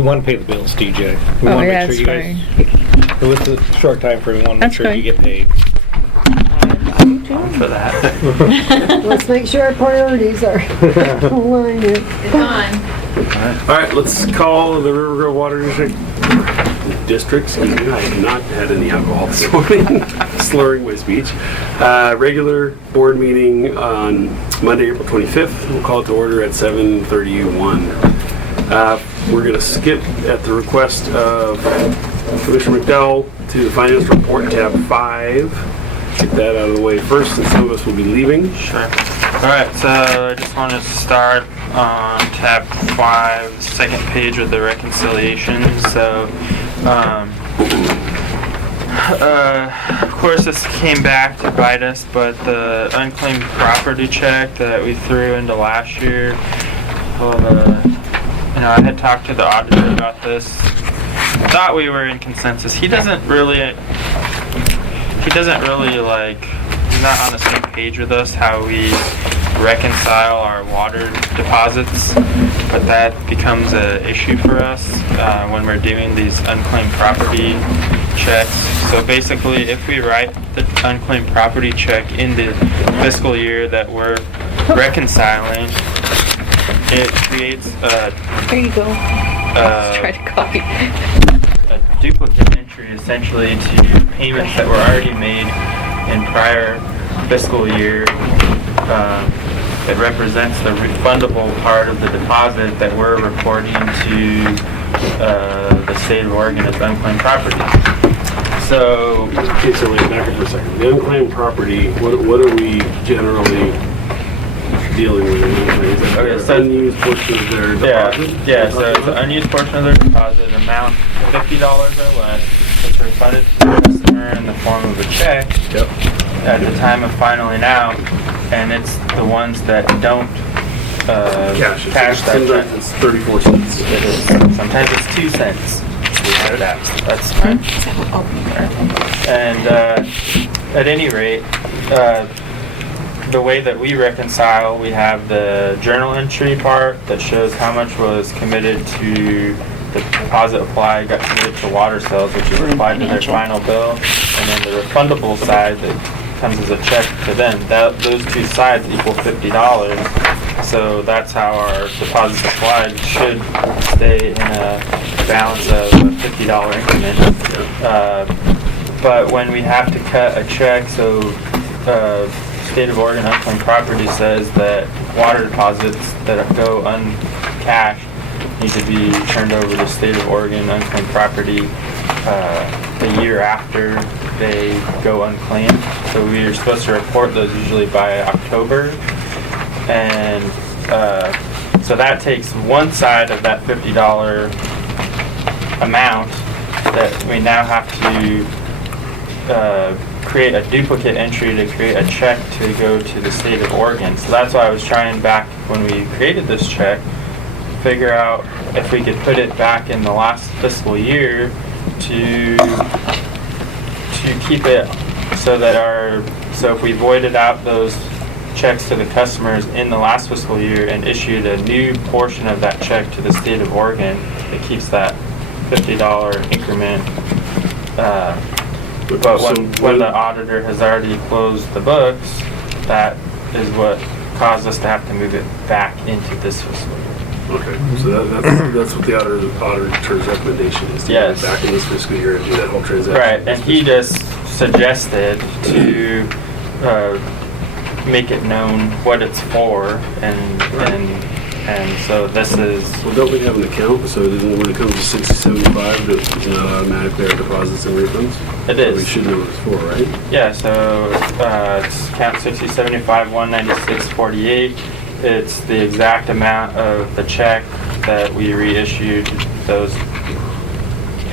We want to pay the bills, DJ. We Oh, want to yeah, make sure that's you guys, with the short time frame, we want to make That's sure you get paid. For that. Let's make sure our priorities are aligned here. It's on. All right, let's call the Rivergrove Water District. Excuse me, I have not had any alcohol this morning. Slurring my speech. Regular board meeting on Monday, April 25th. We'll call it to order at 7:31. We're going to skip at the request of Commissioner McDowell to the Finance Report, tab 5. Get that out of the way first, and some of us will be leaving. Sure. Alright, so I just want to start on tab 5, second page with the reconciliation. So, of course this came back to bite us, but the unclaimed property check that we threw into last year, I had talked to the auditor about this. Thought we were in consensus. He doesn't really like, he's not on the same page with us how we reconcile our water deposits, but that becomes an issue for us when we're doing these unclaimed property checks. So basically, if we write the unclaimed property check in the fiscal year that we're reconciling, it creates a Here you go. Let's try to copy. a duplicate entry essentially to payments that were already made in prior fiscal year. It represents the refundable part of the deposit that we're reporting to the state of Oregon as unclaimed property. So, Okay, so wait, back up for a second. The unclaimed property, what are we generally dealing with? Okay, so unused portion of their deposit? Yeah, so it's an unused portion of their deposit, amount $50 or less. It's refunded to the customer in the form of a check at the time of filing out, and it's the ones that don't cash that Sometimes check. it's 34 cents. It is. Sometimes it's 2 cents. We have that. That's fine. And at any rate, the way that we reconcile, we have the journal entry part that shows how much was committed to the deposit applied, got committed to water sales, which is applied to their final bill, and then the refundable side that comes as a check to them. Those two sides equal $50. So that's how our deposits applied should stay in a balance of a $50 increment. But when we have to cut a check, so State of Oregon unclaimed property says that water deposits that go uncashed need to be turned over to State of Oregon unclaimed property the year after they go unclaimed. So we are supposed to report those usually by October, and so that takes one side of that $50 amount that we now have to create a duplicate entry to create a check to go to the state of Oregon. So that's why I was trying back when we created this check, figure out if we could put it back in the last fiscal year to keep it so that so if we voided out those checks to the customers in the last fiscal year and issued a new portion of that check to the state of Oregon, it keeps that $50 increment. But when the auditor has already closed the books, that is what caused us to have to move it back into this fiscal year. Okay, so that's what the auditor's recommendation is, to Yes. go back in this fiscal year and do that whole transaction. Right, and he just suggested to make it known what it's for, and so this is. Well, don't we have an account, so when it comes to 6075, it's not automatically our deposits and refunds? It is. We should know what it's for, right? Yeah, so it's account 6075 196 48. It's the exact amount of the check that we reissued those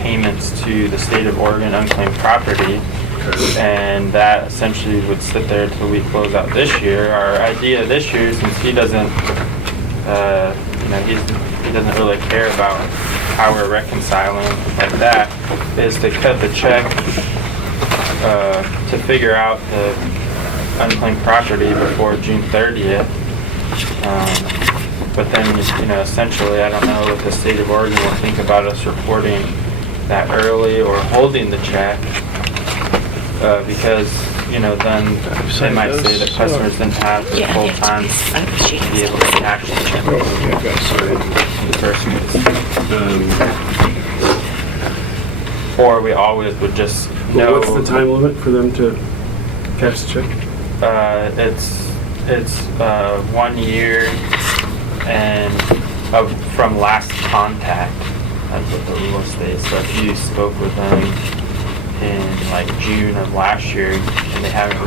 payments to the state of Oregon unclaimed property. Okay. And that essentially would sit there until we close out this year. Our idea this year, since he doesn't, he doesn't really care about how we're reconciling like that, is to cut the check to figure out the unclaimed property before June 30th. But then, essentially, I don't know what the state of Oregon will think about us reporting that early or holding the check. Because, then they might say that customers didn't have the full time to be able to cash the check in the first place. Or we always would just know. What's the time limit for them to cash the check? It's 1 year and from last contact. That's what the rule states. So if you spoke with them in like June of last year and they haven't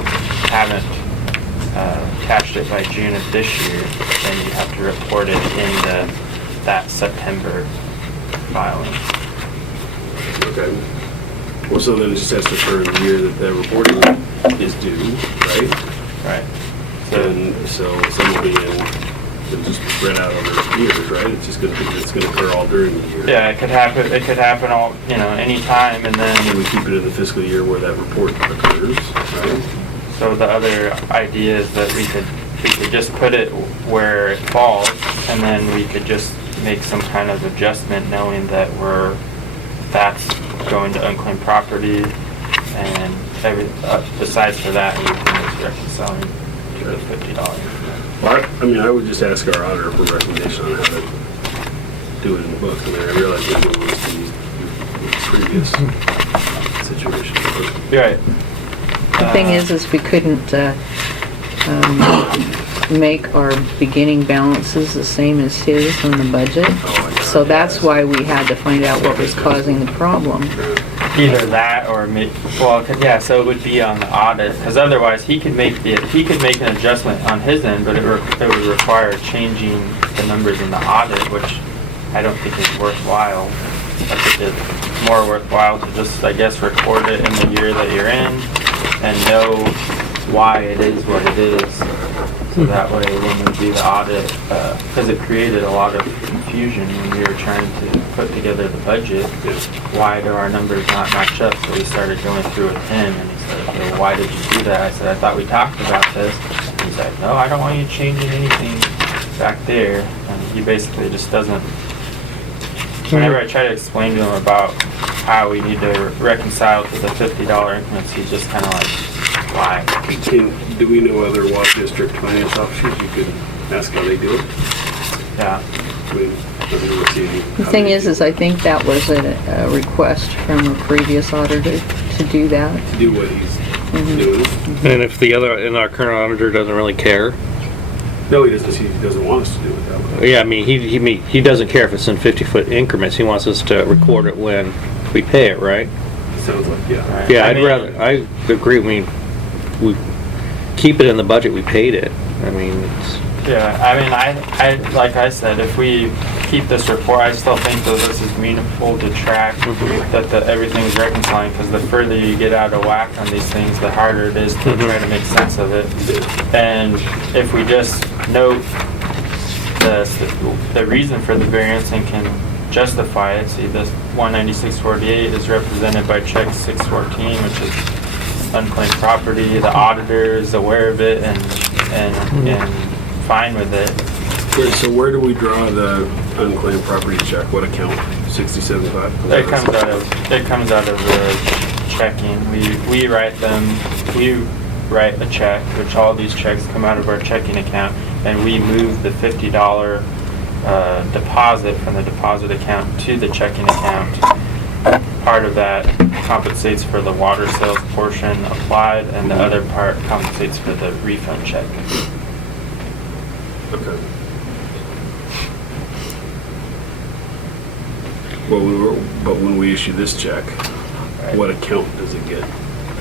cashed it by June of this year, then you have to report it in that September filing. Okay. Well, so then it just has to occur in the year that the reporting is due, right? Right. So some will be it'll just be spread out over years, right? It's gonna occur all during the year. Yeah, it could happen all, any time, and And then, we keep it in the fiscal year where that report occurs, right? so the other idea is that we could just put it where it falls, and then we could just make some kind of adjustment knowing that that's going to unclaimed property, and besides for that, everything is reconciling to the $50. Well, I would just ask our auditor for recommendation on how to do it in the book. I realize we didn't list the previous situation. Right. The thing is we couldn't make our beginning balances the same as his on the budget. So that's why we had to find out what was causing the problem. Either that or so it would be on the audit, because otherwise he could make an adjustment on his end, but it would require changing the numbers in the audit, which I don't think is worthwhile. I think it's more worthwhile to just, I guess, record it in the year that you're in and know why it is what it is. So that way when we do the audit, because it created a lot of confusion when we were trying to put together the budget. Why do our numbers not match up? So we started going through with him and he said, okay, why did you do that? I said, I thought we talked about this. And he's like, no, I don't want you changing anything back there. And he basically just doesn't, whenever I try to explain to him about how we need to reconcile to the $50 increments, he's just kind of like, why? Do we know other water district finance officers? You could ask how they do it. Yeah. The thing is I think that was a request from a previous auditor to do that. To do what he's doing. And if our current auditor doesn't really care? No, he doesn't. He doesn't want us to do it that way. Yeah, he doesn't care if it's in 50-foot increments. He wants us to record it when we pay it, right? Sounds like, yeah. Right. Yeah, I agree. We keep it in the budget. We paid it. Yeah, I like I said, if we keep this report, I still think that this is meaningful to track that everything's reconciling, because the further you get out of whack on these things, the harder it is to try to make sense of it. And if we just note the reason for the variance and can justify it, see this 19648 is represented by check 614, which is unclaimed property. The auditor is aware of it and fine with it. Okay, so where do we draw the unclaimed property check? What account? 6075? It comes out of the checking. We write a check, which all these checks come out of our checking account, and we move the $50 deposit from the deposit account to the checking account. Part of that compensates for the water sales portion applied, and the other part compensates for the refund check. Okay. But when we issue this check, Right. what account does it get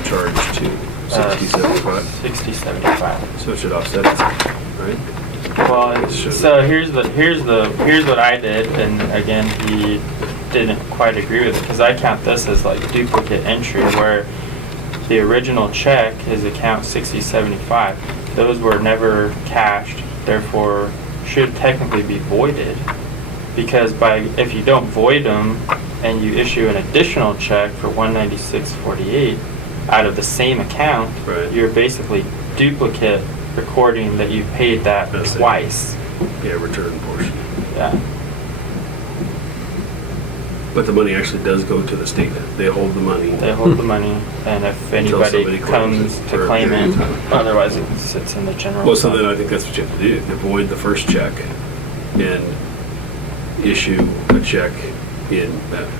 charged to? 6075? 6075. So it should offset it, right? Well, so here's what I did, and again, he didn't quite agree with it, because I count this as like duplicate entry, where the original check is account 6075. Those were never cashed, therefore should technically be voided, because if you don't void them and you issue an additional check for 19648 out of the same account, Right. you're basically duplicate recording that you paid that That's it. twice. return portion. Yeah. But the money actually does go to the state. They hold the money. They hold the money, and if Until anybody somebody claims comes it to for a claim period it, of time. otherwise it sits in the general. Well, so then fund. I think that's what you have to do. Avoid the first check and issue a check in,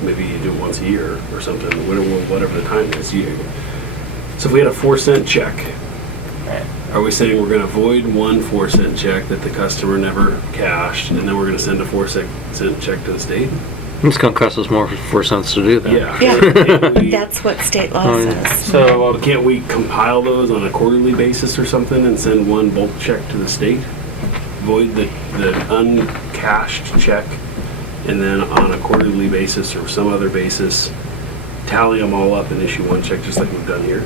maybe you do it once a year or something, whatever the time is. So if we had a 4-cent check, Right. are we saying we're going to void one 4-cent check that the customer never cashed, and then we're going to send a 4-cent check to the state? It's gonna cost us more for 4 cents to do that. Can't we- That's what state law Oh, says. So, But can't we compile those on a quarterly basis or something and send one bulk check to the state? Void the uncashed check, and then on a quarterly basis or some other basis, tally them all up and issue one check just like we've done here?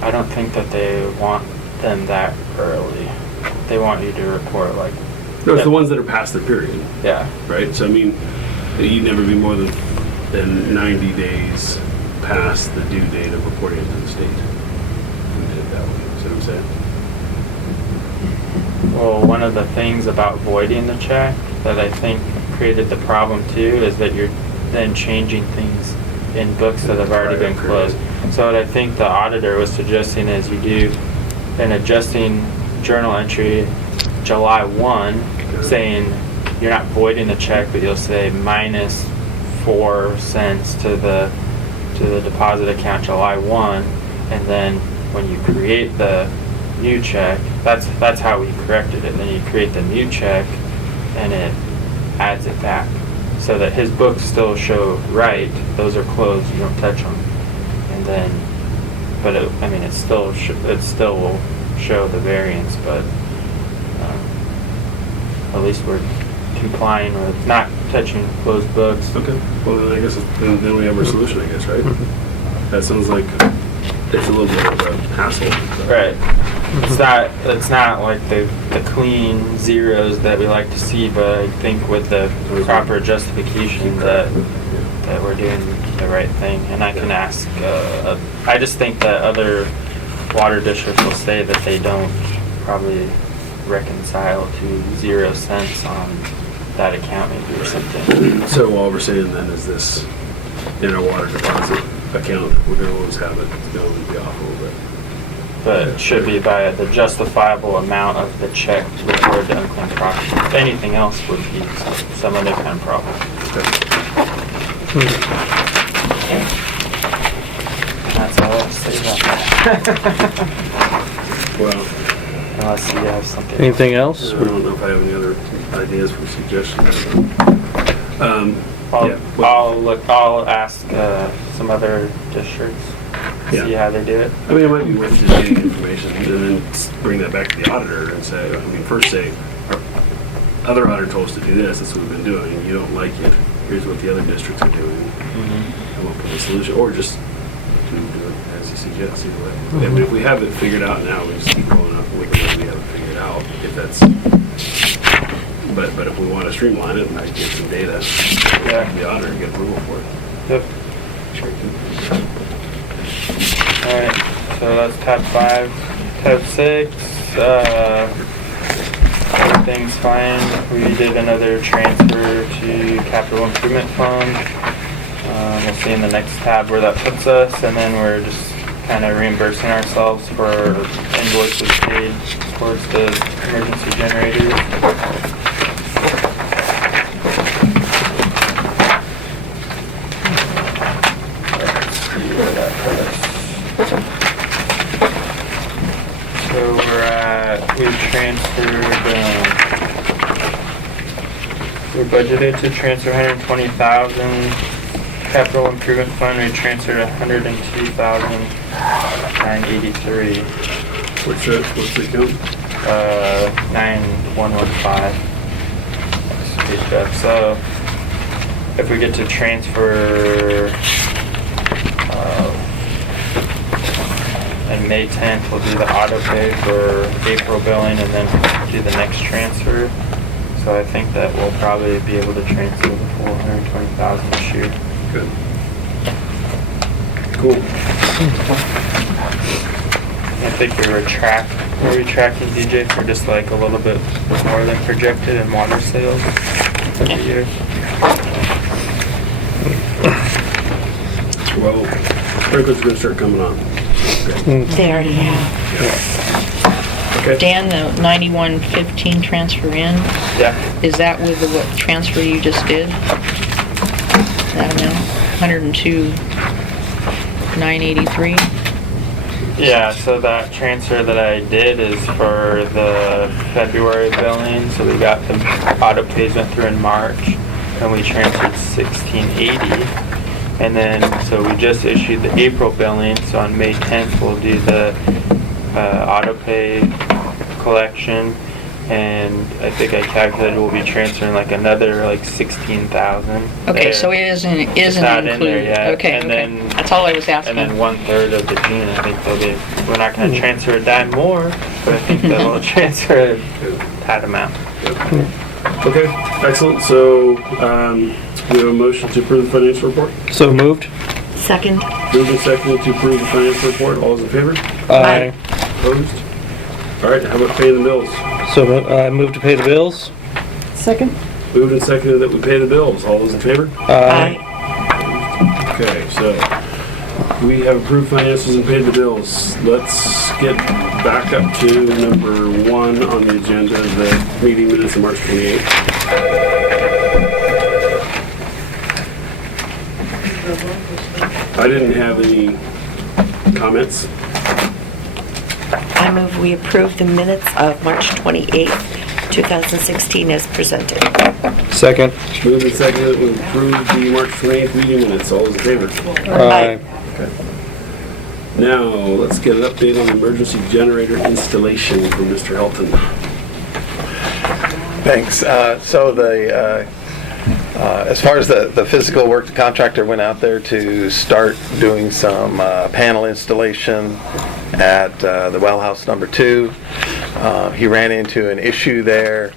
I don't think that they want them that early. They want you to report like, No, it's the ones that are past the period, yeah, right? So I mean, you'd never be more than 90 days past the due date of reporting it to the state. If we did it that way, see what I'm saying? well, one of the things about voiding the check that I think created the problem too is that you're then changing things in books that have already been closed. So what I think the auditor was suggesting is you do an adjusting journal entry July 1, saying you're not voiding the check, but you'll say minus 4 cents to the deposit account July 1, and then when you create the new check, that's how we corrected it. Then you create the new check, and it adds it back, so that his books still show right. Those are closed. You don't touch them, and then, but it still will show the variance, but at least we're complying with not touching closed books. Okay, well then I guess then we have our solution, I guess, right? That sounds like it's a little bit of a hassle. Right. It's not like the clean zeros that we like to see, but I think with the proper justification that we're doing the right thing. And I can ask, I just think that other water districts will say that they don't probably reconcile to 0 cents on that account maybe or something. So all we're saying then is this, in our water deposit account, we're gonna always have it, it's gonna be off a little bit. But it should be by the justifiable amount of the check reported to unclaimed property. Anything else would be some other kind of problem. That's all I have to say about that. Well, Unless you have something. Anything else? I don't know if I have any other ideas for suggestions. I'll, Yeah, well- I'll ask some other districts, Yeah. see how they do it. I mean, it might be worth just getting information and then bring that back to the auditor and say, first say, our other auditor told us to do this, that's what we've been doing, and you don't like it, here's what the other districts are doing, come up with a solution, or just do it as you suggest, either way. And if we have it figured out now, we just keep going up with it, we have it figured out, if that's, but if we want to streamline it, and I get some data, Yeah. the auditor and get approval for it. Yep. Alright, so that's tab 5. Tab 6, everything's fine. We did another transfer to capital improvement fund. We'll see in the next tab where that puts us, and then we're just kind of reimbursing ourselves for invoices paid towards the emergency generators. So we've transferred, we're budgeted to transfer 120,000. Capital improvement fund, we transferred 102,983. What's the account? 9115. Speed up. So if we get to transfer and May 10th, we'll do the auto pay for April billing and then do the next transfer. So I think that we'll probably be able to transfer the full 120,000 this year. Good. Cool. I think we're retracting DJ for just like a little bit more than projected in water sales every year. Well, sprinklers are gonna start coming on. They already have. Okay. Dan, the 9115 transfer in, Yeah. is that with the what transfer you just did? That amount? 102,983? Yeah, so that transfer that I did is for the February billing, so we got the auto pays went through in March, and we transferred 1680. And then, so we just issued the April billing, so on May 10th, we'll do the auto pay collection, and I think I calculated we'll be transferring like another like 16,000. Okay, there. so it isn't It's not in there included. yet. Okay, And okay. then- That's all I was asking. And then 1/3 of the June, I think they'll be, we're not gonna transfer a dime more, but I think they'll transfer that amount. Okay, excellent. So, we have a motion to approve the financial report. So moved? Second? Moving second to approve the financial report. All those in favor? Aye. Opposed? All right, how about paying the bills? So I move to pay the bills? Second? Moved and seconded that we pay the bills. All those in favor? Okay, so we have approved finances and paid the bills. Let's get back up to number 1 on the agenda, the meeting minutes of March 28th. I didn't have any comments. I move we approve the minutes of March 28th, 2016 as presented. Second. Moved and seconded that we approve the March 28th meeting minutes. All those in favor? Aye. Now, let's get an update on the emergency generator installation from Mr. Helton. Thanks. As far as the physical work, the contractor went out there to start doing some panel installation at the well house number 2. He ran into an issue there.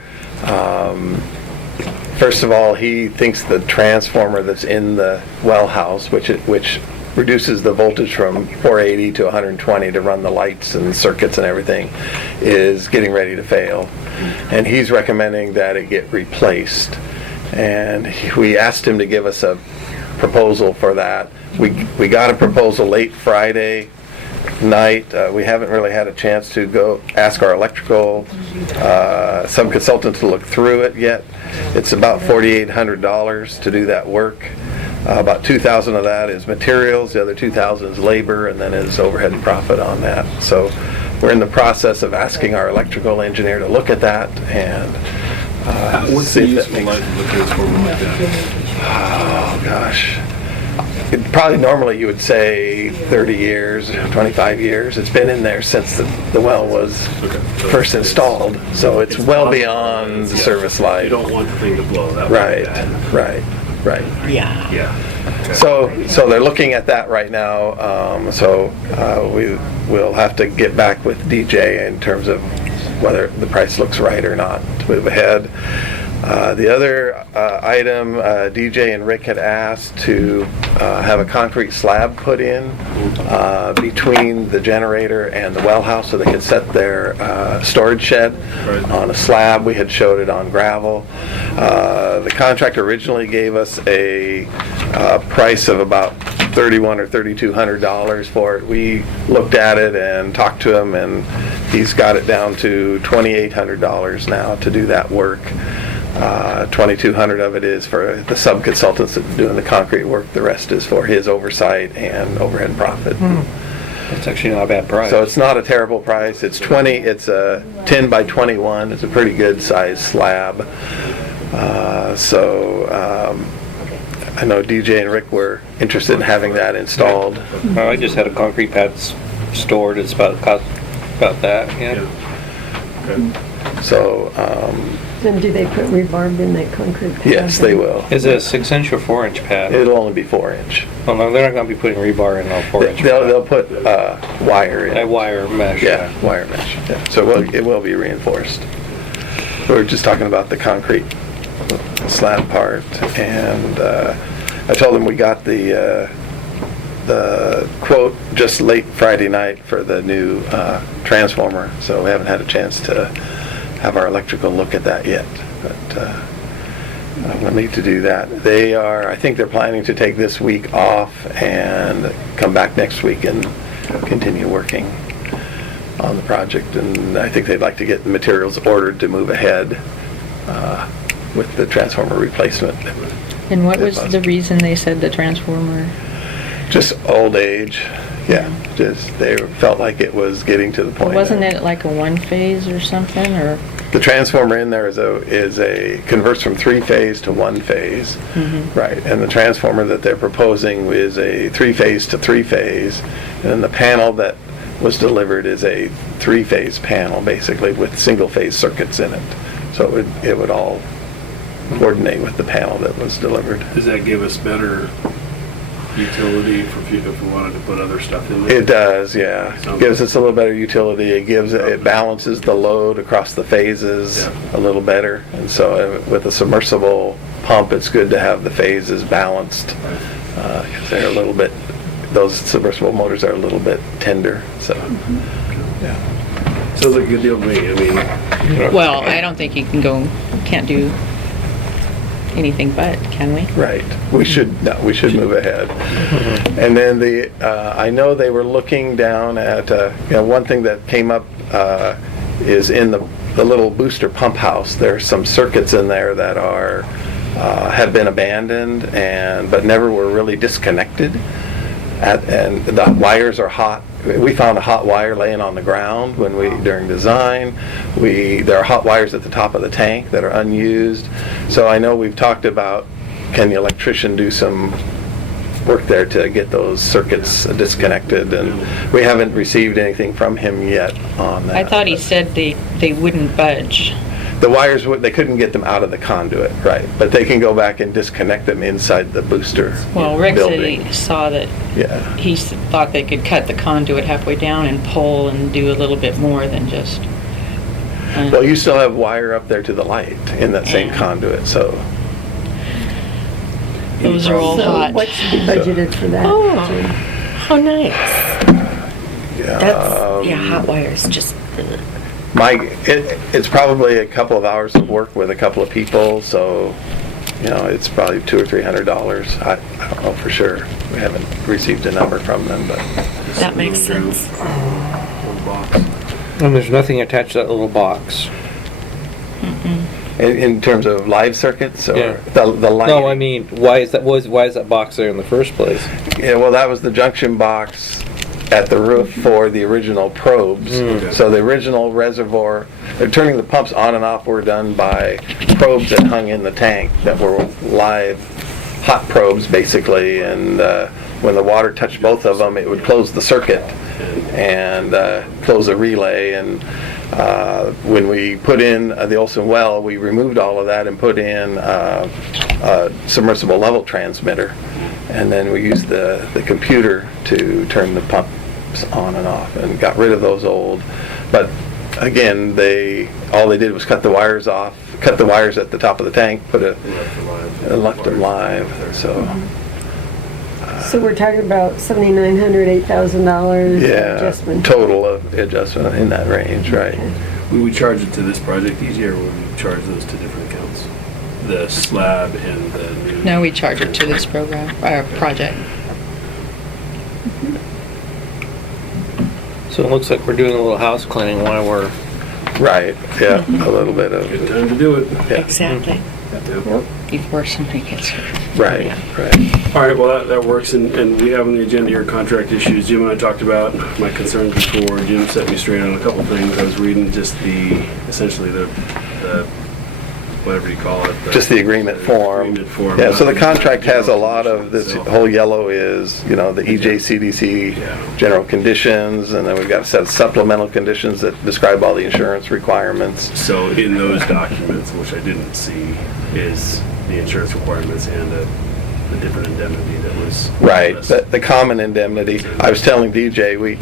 First of all, he thinks the transformer that's in the well house, which reduces the voltage from 480 to 120 to run the lights and circuits and everything, is getting ready to fail. And he's recommending that it get replaced. And we asked him to give us a proposal for that. We got a proposal late Friday night. We haven't really had a chance to go ask our electrical sub-consultant to look through it yet. It's about $4,800 to do that work. About $2,000 of that is materials, the other $2,000 is labor, and then is overhead and profit on that. So we're in the process of asking our electrical engineer to look at that and What's see the if that useful makes... life of a transformer like that? Oh, gosh. Probably normally you would say 30 years, 25 years. It's been in there since the well was first installed, so it's well beyond the service You life. don't want the thing to blow. That would be bad. Right. Yeah. Yeah. Okay. So they're looking at that right now. We will have to get back with DJ in terms of whether the price looks right or not to move ahead. The other item, DJ and Rick had asked to have a concrete slab put in between the generator and the well house so they could set their storage shed on a slab. We had showed it on gravel. The contractor originally gave us a price of about $3,100 or $3,200 for it. We looked at it and talked to him, and he's got it down to $2,800 now to do that work. $2,200 of it is for the sub-consultants that are doing the concrete work. The rest is for his oversight and overhead profit. That's actually not a bad price. So it's not a terrible price. It's a 10 by 21. It's a pretty good size slab. I know DJ and Rick were interested in having that installed. Well, I just had a concrete pad stored. It's about that, yeah. Okay. So, And do they put rebarb in that concrete pad? yes, they will. Is it a 6-inch or 4-inch pad? It'll only be 4-inch. Well, no, they're not going to be putting rebar in a 4-inch pad. They'll put wire in. A wire mesh. Yeah, wire mesh. Yeah. So it will be reinforced. We were just talking about the concrete slab part, and I told them we got the the quote just late Friday night for the new transformer, so we haven't had a chance to have our electrical look at that yet. But we'll need to do that. I think they're planning to take this week off and come back next week and continue working on the project. And I think they'd like to get the materials ordered to move ahead with the transformer replacement. And what was the reason they said the transformer? Just old age, yeah. Just they felt like it was getting to the point. Wasn't it like a one phase or something, or? The transformer in there is a converts from 3-phase to 1-phase, right? And the transformer that they're proposing is a 3-phase to 3-phase, and the panel that was delivered is a 3-phase panel, basically with single-phase circuits in it. So it would all coordinate with the panel that was delivered. Does that give us better utility if we wanted to put other stuff in there? It does, yeah. Gives us a little better utility. It balances the load across the phases a little better. And so with a submersible pump, it's good to have the phases balanced. 'Cause they're a little bit, those submersible motors are a little bit tender. So, yeah. Sounds like a good deal to me. I mean, Well, I don't think you can't do anything but, can we? Right. We should move ahead. And then I know they were looking down at, one thing that came up is in the little booster pump house. There's some circuits in there that have been abandoned but never were really disconnected. And the wires are hot. We found a hot wire laying on the ground during design. There are hot wires at the top of the tank that are unused. So I know we've talked about, can the electrician do some work there to get those circuits disconnected, and we haven't received anything from him yet on that. I thought he said they wouldn't budge. The wires, they couldn't get them out of the conduit, right? But they can go back and disconnect them inside the booster Well, Rick said building. he saw that, Yeah. he thought they could cut the conduit halfway down and pull and do a little bit more than just. Well, you still have wire up there to the light in that same conduit, so. Those are all So hot. what's budgeted for that? Oh, how nice. Yeah, That's, hot wires, just, it's probably a couple of hours of work with a couple of people, so, it's probably $200 or $300. I don't know for sure. We haven't received a number from them, but. that makes sense. And there's nothing attached to that little box. In terms of live circuits or Yeah. the light? No, I mean, why is that box there in the first place? Yeah, well, that was the junction box at the roof for the original probes. So the original reservoir, turning the pumps on and off were done by probes that hung in the tank that were live hot probes basically, and when the water touched both of them, it would close the circuit and close the relay. And when we put in the Olson well, we removed all of that and put in a submersible level transmitter, and then we used the computer to turn the pumps on and off, and got rid of those old. But again, all they did was cut the wires off, cut the wires at the top of the tank, and left them live. So we're talking about $7,900, $8,000 Yeah, adjustment. total of adjustment in that range, right? would we charge it to this project each year, or would we charge those to different accounts? The slab and the new... No, we charge it to this project. So it looks like we're doing a little house cleaning while we're... Right, yeah, a little bit of... Good time to do it. Yeah. Exactly. Before somebody gets hurt. Right, right. All right, well, that works, and we have on the agenda your contract issues. Jim and I talked about my concerns before. Jim set me straight on a couple things. I was reading just essentially the whatever you call it. Just the agreement form. Agreement form. Yeah, so the contract has a lot of, this whole yellow is, the EJCDC general conditions, and then we've got a set of supplemental conditions that describe all the insurance requirements. So in those documents, which I didn't see, is the insurance requirements and the different indemnity that was... Right, the common indemnity. I was telling DJ, we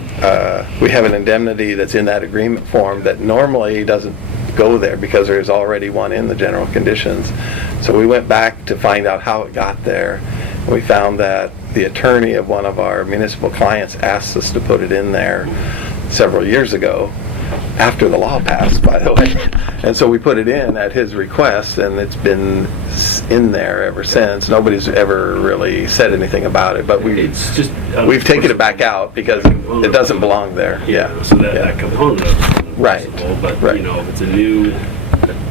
have an indemnity that's in that agreement form that normally doesn't go there because there's already one in the general conditions. So we went back to find out how it got there. We found that the attorney of one of our municipal clients asked us to put it in there several years ago, after the law passed, by the way. And so we put it in at his request, and it's been in there ever since. Nobody's ever really said anything about it, but It's just. we've taken it back out because it doesn't belong there. Yeah. So that component of it. Right. But, Right. you know, if it's a new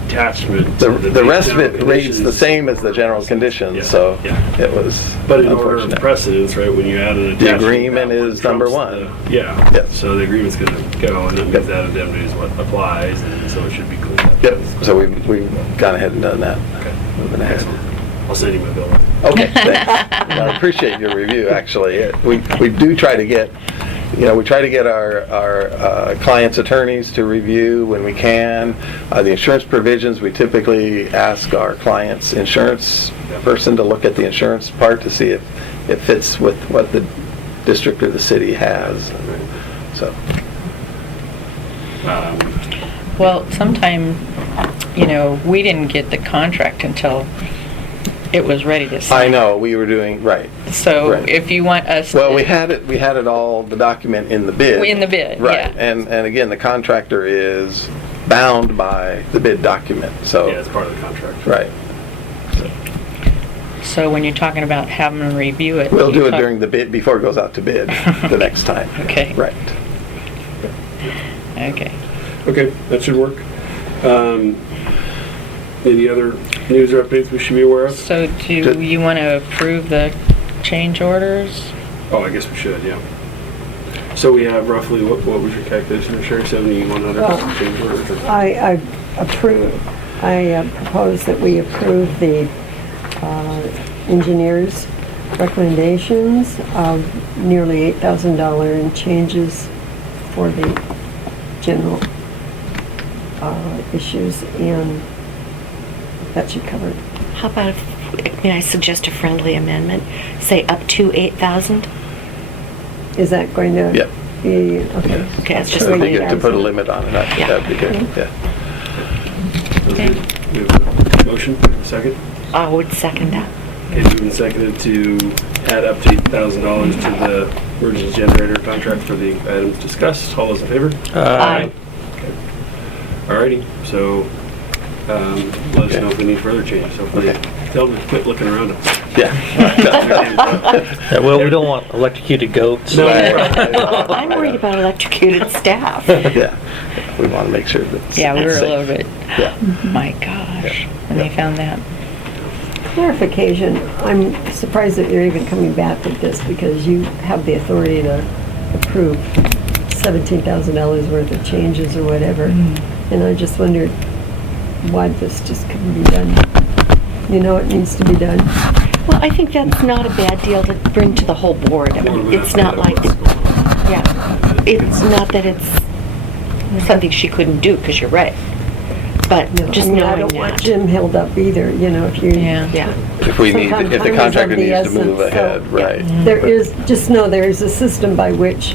attachment. to The rest of it general reads the conditions- same as the general conditions, Yeah, so yeah. it was But in order of unfortunate. precedence, right, when you add an attachment. The agreement that is number trumps one. Yeah. Yep. So the agreement's gonna go, and that means that indemnity is what applies, and so it should be cleaned up. Yep, so we've gone ahead and done that. Okay. Moving ahead. Excellent. I'll send you my bill. Okay, thanks. I appreciate your review, actually. We do try to get, we try to get our clients' attorneys to review when we can. The insurance provisions, we typically ask our client's insurance person to look at the insurance part to see if it fits with what the district or the city has. So, Well, sometime, we didn't get the contract until it was ready to sign. I know, we were doing, right. So Right. if you want us Well, to- we had it all, the document in the bid. In the bid, Right, yeah. and again, the contractor is bound by the bid document, so. Yeah, it's part of the contract. Right. So when you're talking about having them review it. We'll do you it talk- during the bid, before it goes out to bid, the next time. Okay. Right. Okay. Okay, that should work. Any other news or updates we should be aware of? So do you want to approve the change orders? Oh, I guess we should, yeah. So we have roughly, what was your calculation, Sherry, 7,100 Well, change orders? or- I propose that we approve the engineer's recommendations of nearly $8,000 in changes for the general issues, and that should cover it. How about, may I suggest a friendly amendment? Say up to 8,000? Is that going to Yep. be, okay? Okay, that's just So the we get to put a 8,000. limit on it, I think Yeah. that'd be good, yeah. Okay. We have a motion, a second? I would second that. Okay, moved and seconded to add up to $8,000 to the emergency generator contract for the items discussed. All those in favor? Aye. Alrighty, so, let us know if we need further changes. So Okay. tell them to quit looking around us. Yeah. Yeah, well, we don't want electrocuted goats. No. Oh, I'm worried about electrocuted staff. Yeah, we want to make sure that. Yeah, we were a it's little safe. bit, Yeah. my gosh, when they found that. Clarification, I'm surprised that you're even coming back with this, because you have the authority to approve $17,000 worth of changes or whatever. And I just wondered why this just couldn't be done. You know it needs to be done. Well, I think that's not a bad deal to bring to the whole board. I mean, it's not like, yeah, it's not that it's something she couldn't do, because you're right. But No, just I mean, I knowing don't want that. Jim held up either, if you. Yeah. Yeah. If we need, Sometimes if the time is contractor of the needs to move essence, so- ahead, right. There is, just know there is a system by which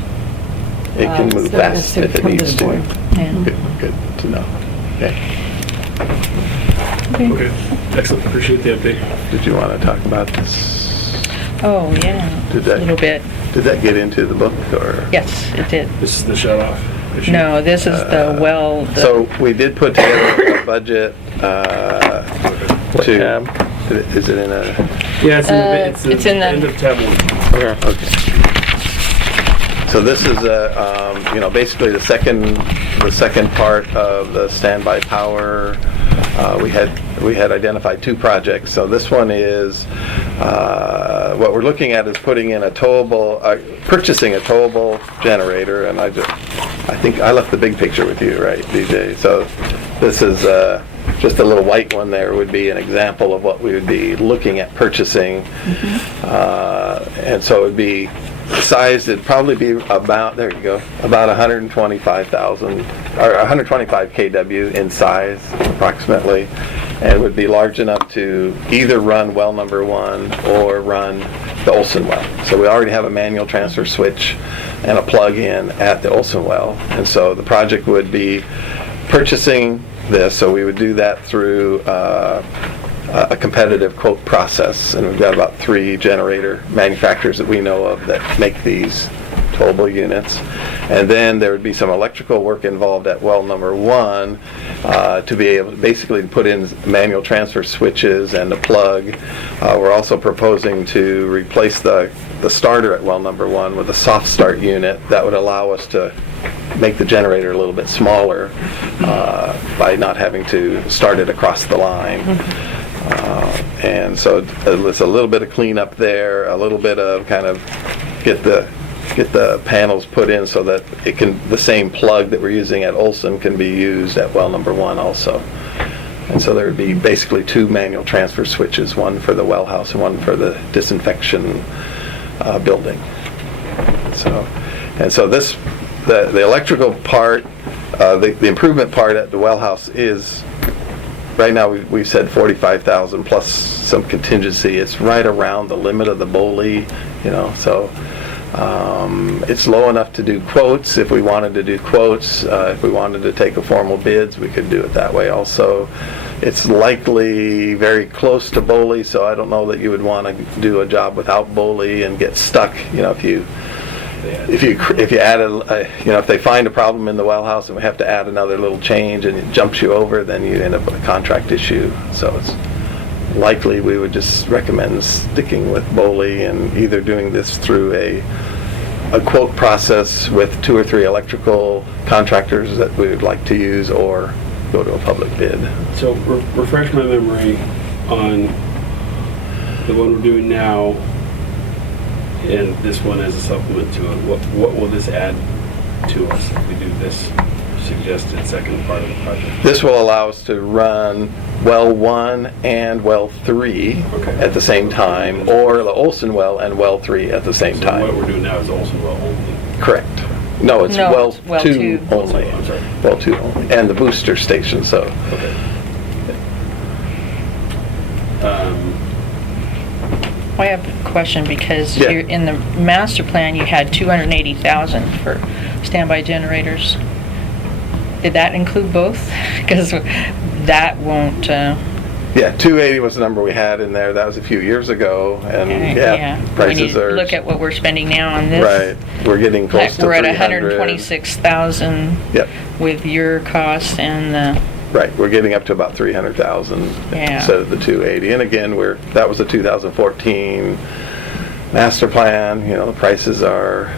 It can move it's not fast if it necessary to needs to. come to the board. Yeah. Good to know. Okay. Okay, excellent, appreciate the update. Did you want to talk about this? Oh, yeah, Did a that- little bit. Did that get into the book, or? Yes, it did. This is the shut off issue? No, this is the So we did put together a budget, What to, tab? is it in a? Yeah, it's in the, it's in the- end of tab 1. Okay. So this is basically the second part of the standby power. We had identified two projects. So this one is, what we're looking at is putting in purchasing a towable generator, and I think I left the big picture with you, right, DJ? So this is, just a little white one there would be an example of what we would be looking at purchasing. And so it would be sized, it'd probably be about, there you go, about 125,000, or 125 kW in size, approximately. And it would be large enough to either run well number 1 or run the Olson well. So we already have a manual transfer switch and a plug-in at the Olson well. And so the project would be purchasing this, so we would do that through a competitive quote process, and we've got about 3 generator manufacturers that we know of that make these towable units. And then there would be some electrical work involved at well number 1 to be able to basically put in manual transfer switches and a plug. We're also proposing to replace the starter at well number 1 with a soft start unit that would allow us to make the generator a little bit smaller by not having to start it across the line. And so it's a little bit of cleanup there, a little bit of kind of get the panels put in so that it can, the same plug that we're using at Olson can be used at well number 1 also. And so there would be basically 2 manual transfer switches, one for the well house and one for the disinfection building. So this, the electrical part, the improvement part at the well house is, right now we've said 45,000 plus some contingency. It's right around the limit of the BOLI, so it's low enough to do quotes. If we wanted to do quotes, if we wanted to take a formal bids, we could do it that way also. It's likely very close to BOLI, so I don't know that you would want to do a job without BOLI and get stuck. If you add if they find a problem in the well house and we have to add another little change and it jumps you over, then you end up with a contract issue. So it's likely we would just recommend sticking with BOLI and either doing this through a quote process with 2 or 3 electrical contractors that we would like to use, or go to a public bid. So refresh my memory on the one we're doing now and this one as a supplement to it. What will this add to us if we do this suggested second part of the project? This will allow us to run well 1 and well 3 at the same time, or the Olson well and well 3 at the same time. What we're doing now is Olson well only. Correct. No, it's well 2 Oh, only. I'm sorry. Well 2 only, and the booster station. So. Okay. I have a question, because Yeah. in the master plan, you had 280,000 for standby generators. Did that include both? Because that won't, Yeah, 280 was the number we had in there. That was a few years ago, and When you prices are. look at what we're spending now on this. Right, we're getting close to We're at 300. 126,000 Yep. with your cost and the, Right, we're getting up to about 300,000 Yeah. instead of the 280. And again, that was the 2014 master plan. The prices are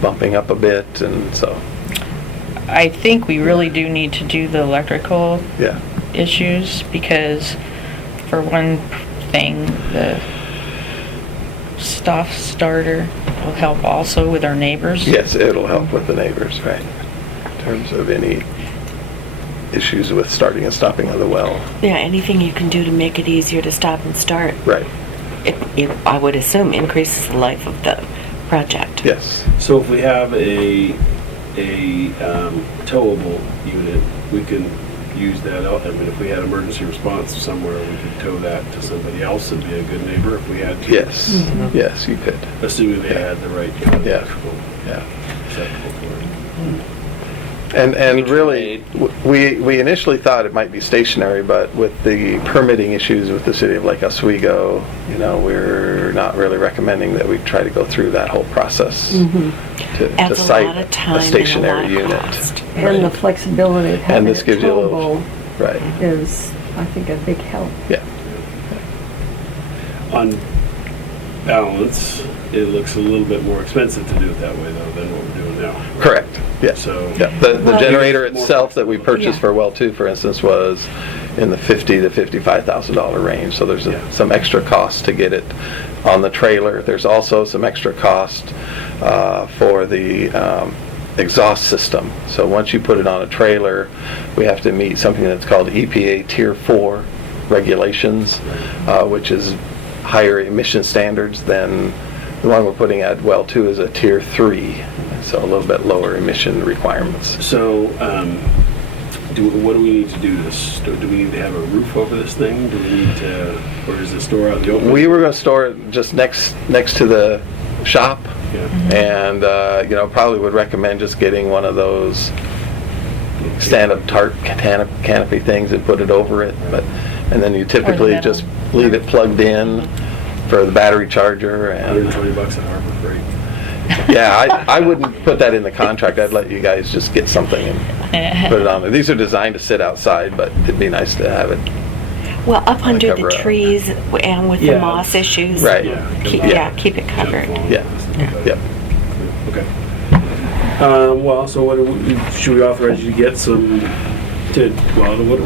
bumping up a bit, and so. I think we really do need to do the electrical Yeah. issues, because for one thing, the stop starter will help also with our neighbors. Yes, it'll help with the neighbors, right, in terms of any issues with starting and stopping of the well. Yeah, anything you can do to make it easier to stop and start, Right, it, I would assume, increases the life of the project. yes. So if we have a towable unit, we can use that out. I mean, if we had emergency response somewhere, we could tow that to somebody else and be a good neighbor if we had to. Yes, yes, you could. Assuming they had the right kind of Yeah. electrical Yeah. acceptable for it. And really, we initially thought it might be stationary, but with the permitting issues with the city of Lake Oswego, we're not really recommending that we try to go through that whole process to Adds a site lot of time a and a stationary lot of unit. cost. And the flexibility of And having this it gives you a little, towable right, is, I think, a big help. yeah. On balance, it looks a little bit more expensive to do it that way though than what we're doing now. Correct, yes. So. Yeah, the Well, generator more itself that we purchased Yeah. for well 2, for instance, was in the $50,000 to $55,000 range. So there's some extra cost to get it on the trailer. There's also some extra cost for the exhaust system. So once you put it on a trailer, we have to meet something that's called EPA Tier 4 regulations, which is higher emission standards than the one we're putting at well 2 is a Tier 3, so a little bit lower emission requirements. So, what do we need to do this? Do we need to have a roof over this thing? Do we need to, or is it store out in the open? We were going to store it just next to the shop, Yeah. and probably would recommend just getting one of those stand-up tarp canopy things and put it over it, and then you typically metal. just leave it plugged in for the battery charger and, $120 at Harbor Freight. yeah, I wouldn't put that in the contract. I'd let you guys just get something and put it on there. These are designed to sit outside, but it'd be nice to have it. Well, up under cover the up. trees and with the Yeah. moss issues. Right. Keep it covered. Yeah. Yep. Okay. Well, so should we authorize you to get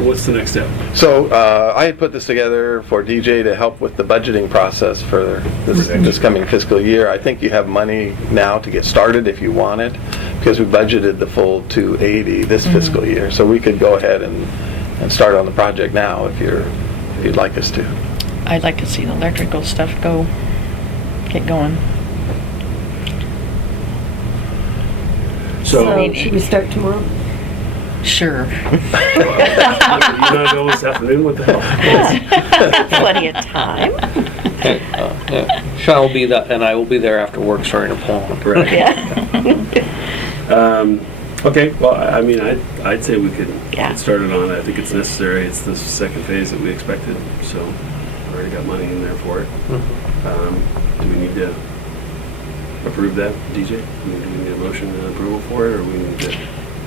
what's the next step? So I had put this together for DJ to help with the budgeting process for this coming fiscal year. I think you have money now to get started if you want it, because we budgeted the full 280 this fiscal year. So we could go ahead and start on the project now if you'd like us to. I'd like to see the electrical stuff get going. So, So should we start tomorrow? Sure. you're not going this afternoon? What the hell? Plenty of time. Okay, yeah. Sean will be that, and I will be there after work starting to plow. Right. Yeah. Okay, well, I mean, I'd say we could Yeah. get started on it. I think it's necessary. It's the second phase that we expected, so we already got money in there for it. Do we need to approve that, DJ? Do we need a motion and approval for it, or we need to,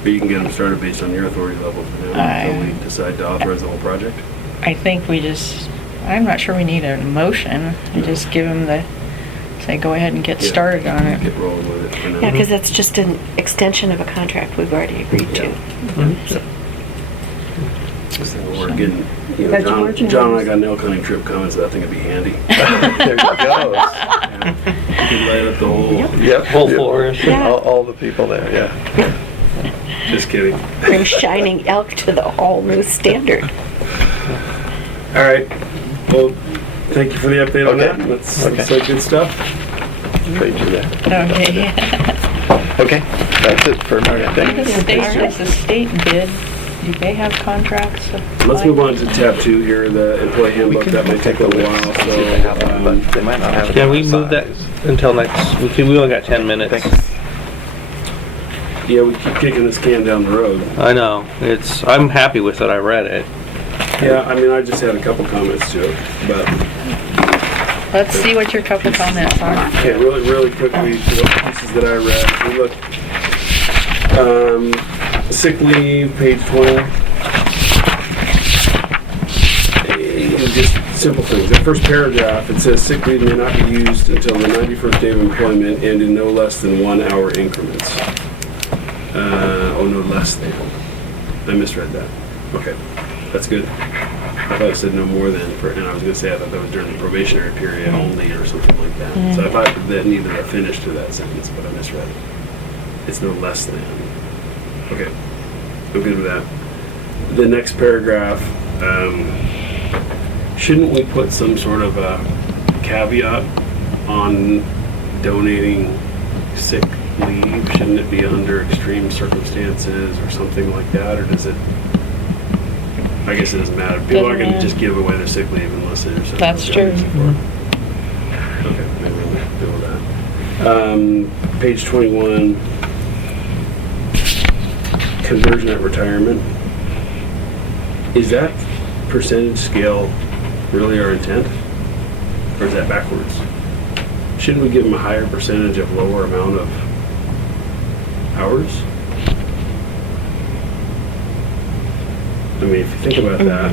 or you can get them started based on your authority level for now until we decide to authorize the whole project? I think I'm not sure we need a motion. You just give them say go ahead and get Yeah. started on it. Get rolling with it for now. Yeah, because that's just an extension of a contract we've already agreed to. So we're getting, Got your marching John and I orders. got an elk hunting trip coming, so that thing would be handy. There you go. Could light up the whole, Yep. Full Yep. forest. Yeah. All the people there, yeah. just kidding. Bring shining elk to the all new standard. All right, well, thank you for the update on Okay. that. That's Okay. good stuff. Trade you there. Okay. Okay, that's it for me, I think. Does the state bid, do they have contracts? Let's move on to tab 2 here, the employee handbook. That might take a little while, See if they have one, so, but they might not have it. Can we move that until next, we only got 10 minutes. yeah, we keep kicking this can down the road. I know, I'm happy with it, I read it. Yeah, I mean, I just had a couple comments to it, but, Let's see what your couple comments are. okay, really quickly, the pieces that I read. We look, sick leave, page 20. Just simple things. The first paragraph, it says sick leave may not be used until the 91st day of employment and in no less than 1 hour increments. No less than. I misread that. Okay, that's good. I thought it said no more than, and I was going to say I thought that was during the probationary period only or something like that. So I thought that needed a finish to that sentence, but I misread it. It's no less than. Okay, I'm good with that. The next paragraph, shouldn't we put some sort of a caveat on donating sick leave? Shouldn't it be under extreme circumstances or something like that, or does it? I guess it doesn't matter. People aren't going to just give away their sick leave unless there's some That's real true. reason for it. Okay, maybe we'll deal with that. Page 21, conversion at retirement. Is that percentage scale really our intent? Or is that backwards? Shouldn't we give them a higher percentage of lower amount of hours? I mean, if you think about that,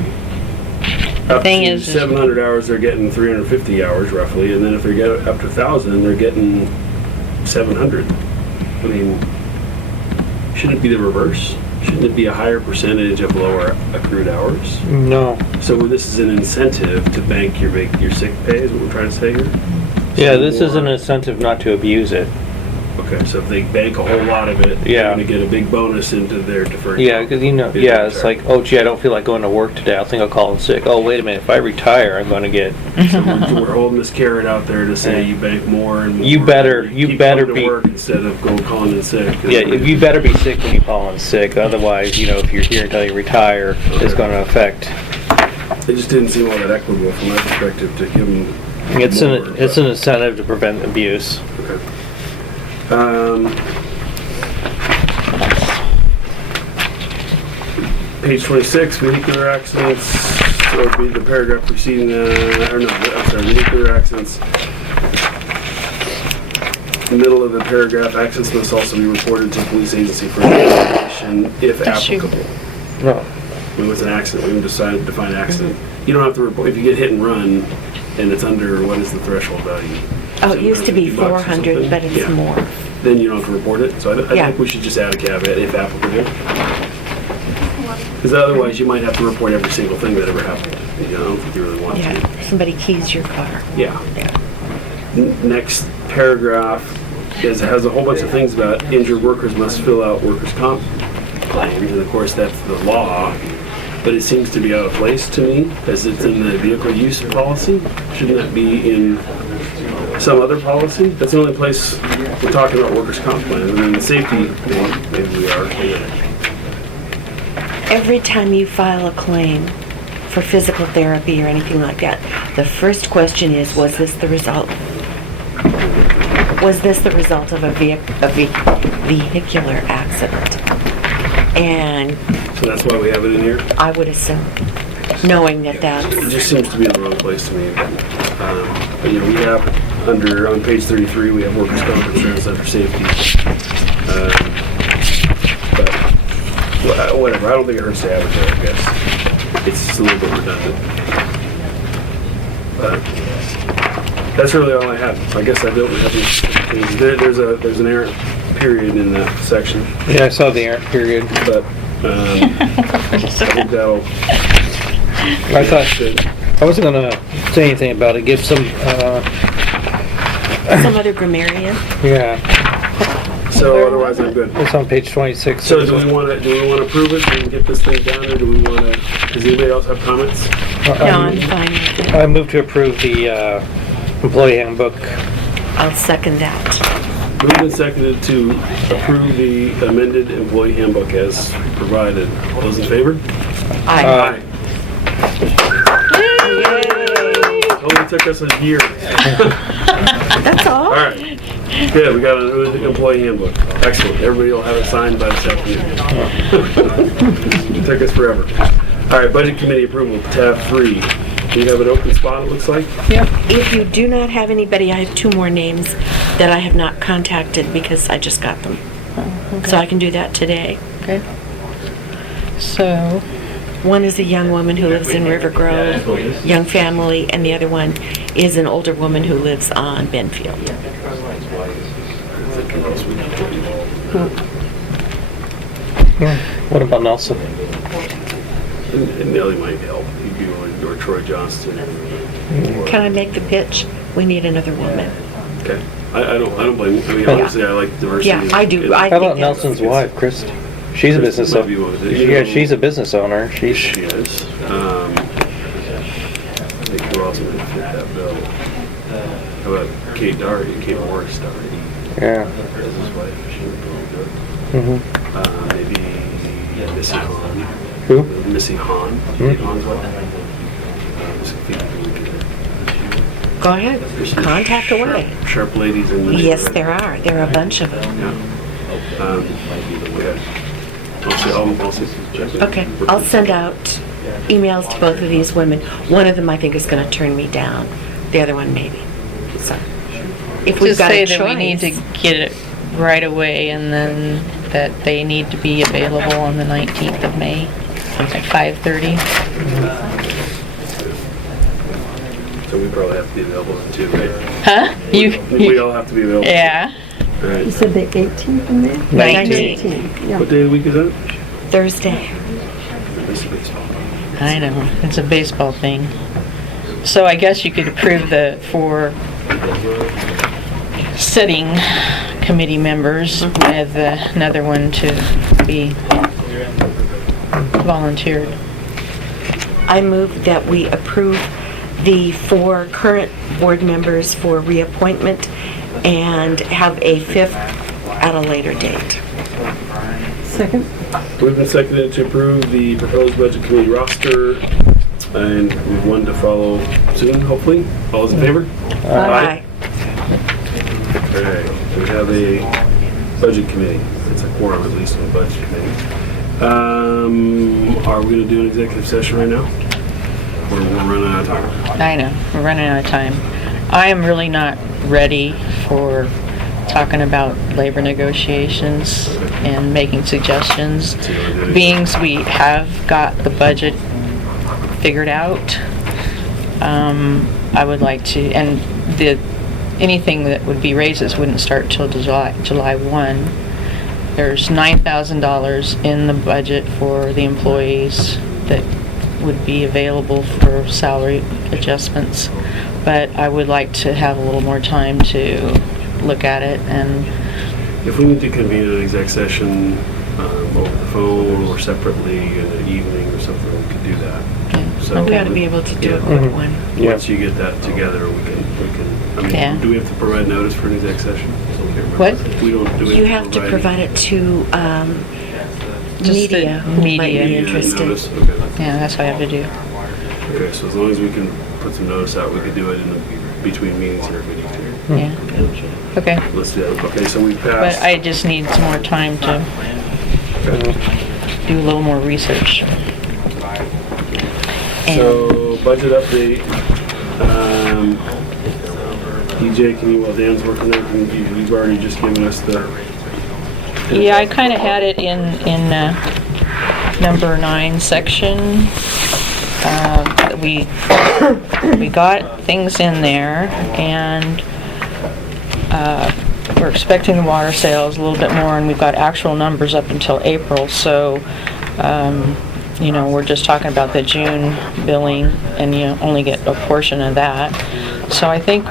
up thing to is- 700 hours, they're getting 350 hours roughly, and then if they get up to 1,000, they're getting 700. I mean, shouldn't it be the reverse? Shouldn't it be a higher percentage of lower accrued hours? No. So this is an incentive to bank your sick pay, is what we're trying to say here? Yeah, So this is an more- incentive not to abuse it. Okay, so if they bank a whole lot of it, Yeah. they're gonna get a big bonus into their deferred. Yeah, because it's like, oh gee, I don't feel like going to work today, I think I'll call in sick. Oh, wait a minute, if I retire, I'm gonna get, So we're holding this carrot out there to say you bank more and more. You better- and you keep better coming to be- work instead of calling in sick. yeah, you better be sick when you call in sick, otherwise, if you're here until you retire, it's gonna affect. It just didn't seem all that equitable from my perspective to give them. It's more, an incentive to prevent abuse. Okay. Page 26, vehicular accidents, so it'd be the paragraph preceding, vehicular accidents. Middle of the paragraph, accidents must also be reported to the police agency for investigation if That's you. applicable. No. When it's an accident, we can decide to define accident. You don't have to report, if you get hit and run and it's under, what is the threshold value? Oh, it used to be 750 bucks or 400, something? but it's Yeah. more. Then you don't have to report it, so I Yeah. think we should just add a caveat if applicable. Because otherwise you might have to report every single thing that ever happened. You know, I don't think you really want Yeah, to. somebody keys your car. Yeah. Next paragraph has a whole bunch of things about injured workers must fill out workers' comp claims, and of course that's the law, but it seems to be out of place to me, as it's in the vehicle use policy. Shouldn't that be in some other policy? That's the only place we're talking about workers' comp plans, and then the safety thing, maybe we are. Every time you file a claim for physical therapy or anything like that, the first question is, was this the result? Was this the result of a vehicular accident? And So that's why we have it in here. I would assume, knowing that It that's, just seems to be in the wrong place to me. But, you know, we have on page 33, we have workers' comp insurance under safety. But whatever, I don't think it hurts to have it there, I guess. It's just a little bit redundant. But that's really all I had. I guess I don't have any changes. There's an errant period in that section, Yeah, I saw the errant period. but I think that'll. I thought, I wasn't gonna say anything about it, give some, some other grammarian. yeah, So otherwise, I'm good. it's on page 26. So do we want to approve it and get this thing down, or do we want to? Does anybody else have comments? No, I'm fine with it. I move to approve the employee handbook. I'll second that. Moved and seconded to approve the amended employee handbook as provided. All those in favor? Aye. Only took us a year. That's all? All right. Good, we got an employee handbook. Excellent. Everybody will have it signed by this afternoon. It took us forever. All right, budget committee approval, tab 3. Do you have an open spot, it looks like? If you do not have anybody, I have 2 more names that I have not contacted because I just got them. So I can do that today. Okay. So, One is a young woman who lives in Rivergrove, young family, and the other one is an older woman who lives on Benfield. What about Nelson? And Nellie might help. You'd be willing, or Troy Johnston. Can I make the pitch? We need another woman. Okay. I don't blame you. I mean, obviously, I like diversity. Yeah, I do. I How think about that's- Nelson's wife, Kristen? She's a business Might be owner. one of the- Yeah, she's a business owner. She She's, is. I think who else would fit that bill? How about Kate Doherty, Kate Morris Doherty? yeah. That's his wife. She would be really good. Mhm. Maybe Missy Hahn. Who? Missy Hahn. Kate Hahn's wife. Just thinking we could- Go ahead. there's some Contact away. Sharp ladies in Michigan. Yes, there are. There are a bunch of them. Yeah. Okay. I'll see. Check it. Okay, I'll send out emails to both of these women. One of them I think is going to turn me down. The other one maybe. So, if we've just got say a that we need to choice. get it right away and then that they need to be available on the 19th of May at 5:30. So we probably have to be available too, right? Huh? We all have to be available. Yeah. All You right. said the 18th of May? 19th. 19th, yeah. What day of the week is that? Thursday. This is baseball. I know, it's a baseball thing. So I guess you could approve the 4 sitting committee members with another one to be volunteered. I move that we approve the 4 current board members for reappointment and have a 5th at a later date. Second? Moved and seconded to approve the proposed budget committee roster, and we've one to follow soon, hopefully. All those in favor? Aye. Okay, we have a budget committee. It's a quorum at least on the budget committee. Are we gonna do an executive session right now? Or we're running out of time? I know, we're running out of time. I am really not ready for talking about labor negotiations and making suggestions. Being we have got the budget figured out, I would like to, and anything that would be raises wouldn't start till July 1. There's $9,000 in the budget for the employees that would be available for salary adjustments, but I would like to have a little more time to look at it. And If we need to convene an exec session over the phone or separately in the evening or something, we could do that. So We ought to be able to do a quick one. Once you get that together, we can, I mean, Yeah. do we have to provide notice for an exec session? What? We don't, do we You have to provide it to Just the media who might media. be interested. Notice? Okay. yeah, that's what I have to do. Okay, so as long as we can put some notice out, we could do it in the, between meetings here if we need to. Yeah. Okay. Let's do that. Okay, so we But passed. I just need some more time to do a little more research. So, budget update. DJ, can you, while Dan's working there, you've already just given us the... Yeah, I kind of had it in number 9 section. We got things in there, and we're expecting the water sales a little bit more, and we've got actual numbers up until April, so you know, we're just talking about the June billing, and you only get a portion of that. So I think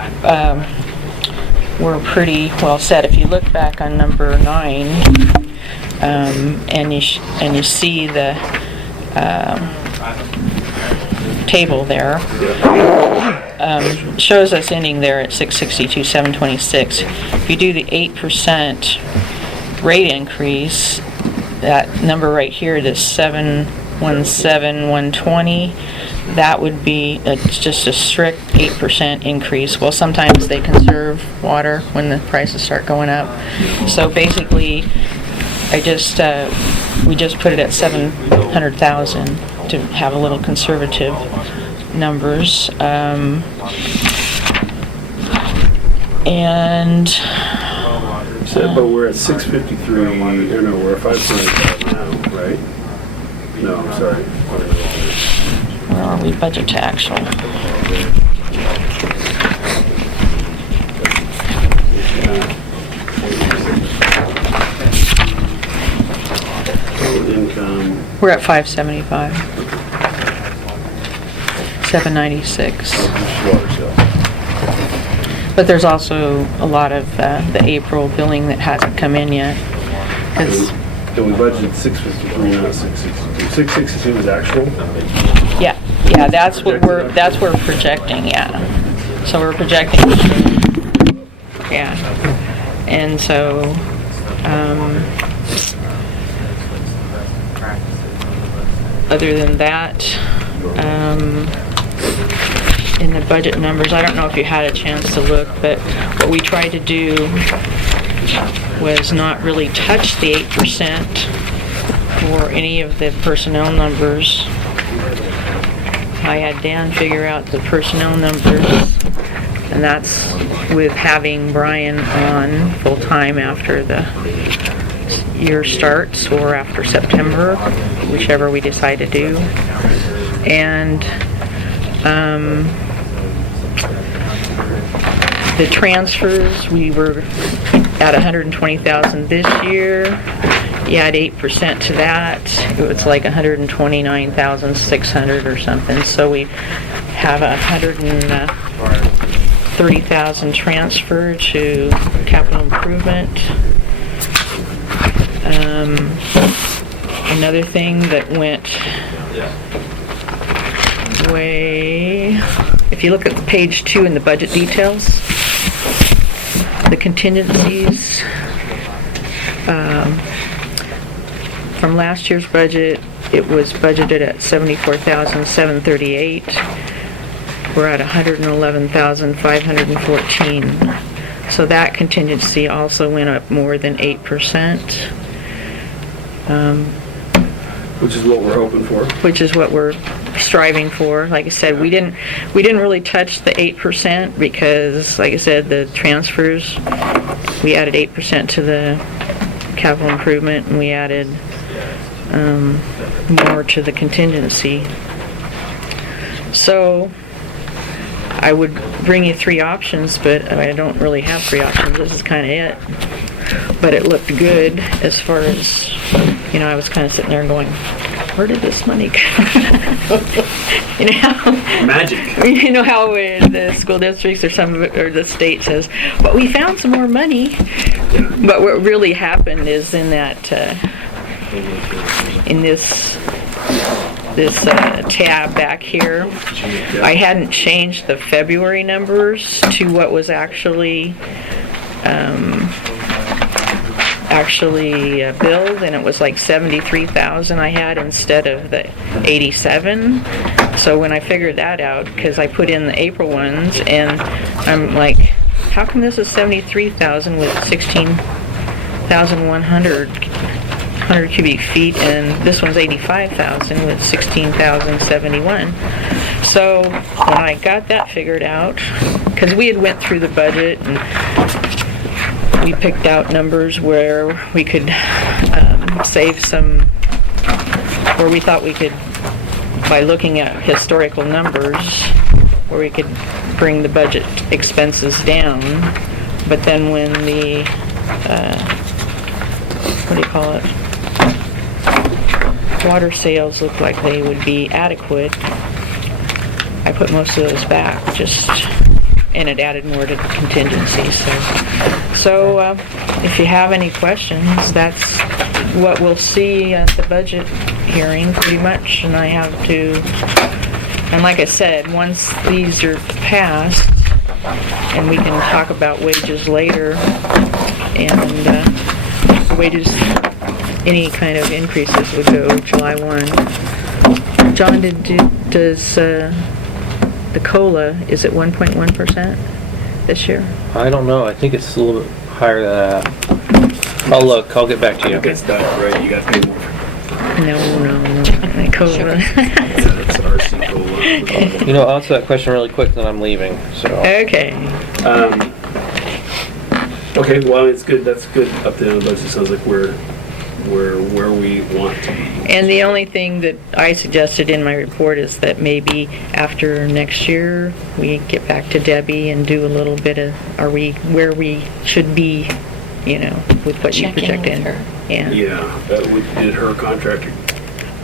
we're pretty well set. If you look back on number 9, and you see the table there, shows us ending there at 662,726. If you do the 8% rate increase, that number right here, this 717,120, that would be just a strict 8% increase. Well, sometimes they conserve water when the prices start going up. So basically, we just put it at 700,000 to have a little conservative numbers. And So, but we're at 653, or no, we're at 525 now, right? No, I'm sorry. where are we? Budget to actual. Total income, We're at 575. 796. water sales. But there's also a lot of the April billing that hasn't come in yet. 'Cause- And we budgeted 653, not 662. 662 was actual? yeah, that's what we're projecting, yeah. So we're projecting, yeah. And so, other than that, in the budget numbers, I don't know if you had a chance to look, but what we tried to do was not really touch the 8% for any of the personnel numbers. I had Dan figure out the personnel numbers, and that's with having Brian on full-time after the year starts, or after September, whichever we decide to do. And the transfers, we were at 120,000 this year. You add 8% to that, it was like 129,600 or something. So we have 130,000 transfer to capital improvement. Another thing that went way, if you look at page 2 in the budget details, the contingencies, from last year's budget, it was budgeted at 74,738. We're at 111,514. So that contingency also went up more than 8%. Which is what we're hoping for. which is what we're striving for. Like I said, we didn't really touch the 8% because, like I said, the transfers, we added 8% to the capital improvement, and we added more to the contingency. So I would bring you 3 options, but I don't really have 3 options. This is kind of it. But it looked good as far as, I was kind of sitting there going, where did this money come? Magic. You know how the school districts or the state says, but we found some more money. But what really happened is in that, in this tab back here, I hadn't changed the February numbers to what was actually billed, and it was like 73,000 I had instead of the 87. So when I figured that out, because I put in the April ones, and I'm like, how come this is 73,000 with 16,100 cubic feet, and this one's 85,000 with 16,071. So when I got that figured out, because we had went through the budget and we picked out numbers where we could save some, where we thought we could, by looking at historical numbers, where we could bring the budget expenses down. But then when the, water sales looked like they would be adequate, I put most of those back, and it added more to the contingency. So if you have any questions, that's what we'll see at the budget hearing pretty much. And and like I said, once these are passed, and we can talk about wages later, and wages, any kind of increases would go July 1. John, does the COLA, is it 1.1% this year? I don't know. I think it's a little bit higher than that. I'll look. I'll get back to you. You guys got it right. You got to pay more. No, the COLA. That's RC COLA. I'll answer that question really quick, then I'm leaving. So. Okay. Okay, well, it's good. That's good update on the budget. Sounds like we're where we want to be. And the only thing that I suggested in my report is that maybe after next year, we get back to Debbie and do a little bit of, where we should be, with what you Check in projected. with her. Yeah. Yeah, did her contractor,